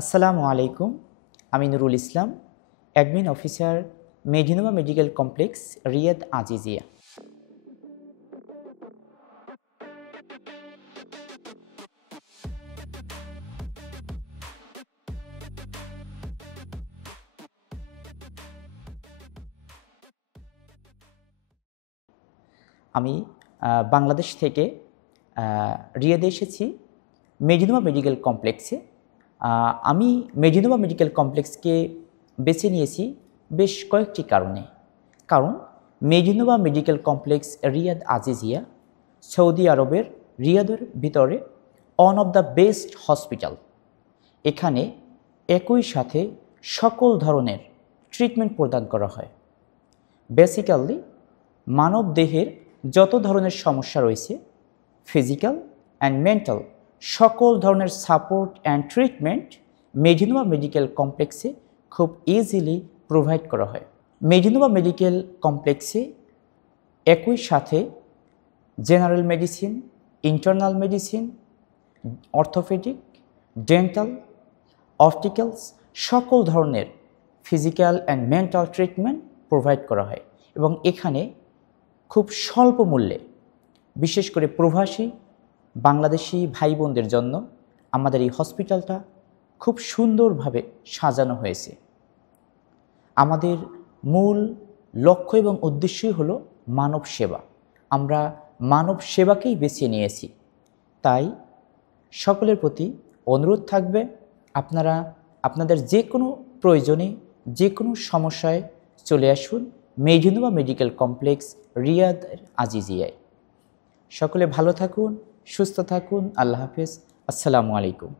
আসসালামু আলাইকুম। আমি Nurul Islam, admin officer, Medinova medical complex, Riyadh Aziziyah. আমি বাংলাদেশ থেকে রিয়াদে এসেছি মেডিনোভা মেডিকেল কমপ্লেক্সে। আমি মেডিনোভা মেডিকেল কমপ্লেক্সকে বেছে নিয়েছি বেশ কয়েকটি কারণে। কারণ Medinova medical complex Riyadh Aziziyah Saudi আরবের রিয়াদের ভিতরে one of the best hospital. এখানে একই সাথে সকল ধরনের ট্রিটমেন্ট প্রদান করা হয়। বেসিক্যালি মানব দেহের যত ধরনের সমস্যা রয়েছে, ফিজিক্যাল অ্যান্ড মেন্টাল, সকল ধরনের support and treatment Medinova medical কমপ্লেক্সে খুব ইজিলি প্রোভাইড করা হয়। মেডিনোভা মেডিকেল কমপ্লেক্সে একই সাথে general medicine, internal medicine, orthopaedic, dental, opticals, সকল ধরনের physical and mental treatment provide করা হয়। এবং এখানে খুব স্বল্প মূল্যে, বিশেষ করে প্রবাসী বাংলাদেশি ভাই বোনদের জন্য আমাদের এই হসপিটালটা খুব সুন্দরভাবে সাজানো হয়েছে। আমাদের মূল লক্ষ্য এবং উদ্দেশ্যই হলো মানব সেবা। আমরা মানব সেবাকেই বেছে নিয়েছি। তাই সকলের প্রতি অনুরোধ থাকবে, আপনারা আপনাদের যে কোনো প্রয়োজনে, যে কোনো সমস্যায় চলে আসুন মেডিনোভা মেডিকেল কমপ্লেক্স রিয়াদ আজিজিয়ায়। সকলে ভালো থাকুন, সুস্থ থাকুন। আল্লাহ হাফেজ। আসসালামু আলাইকুম।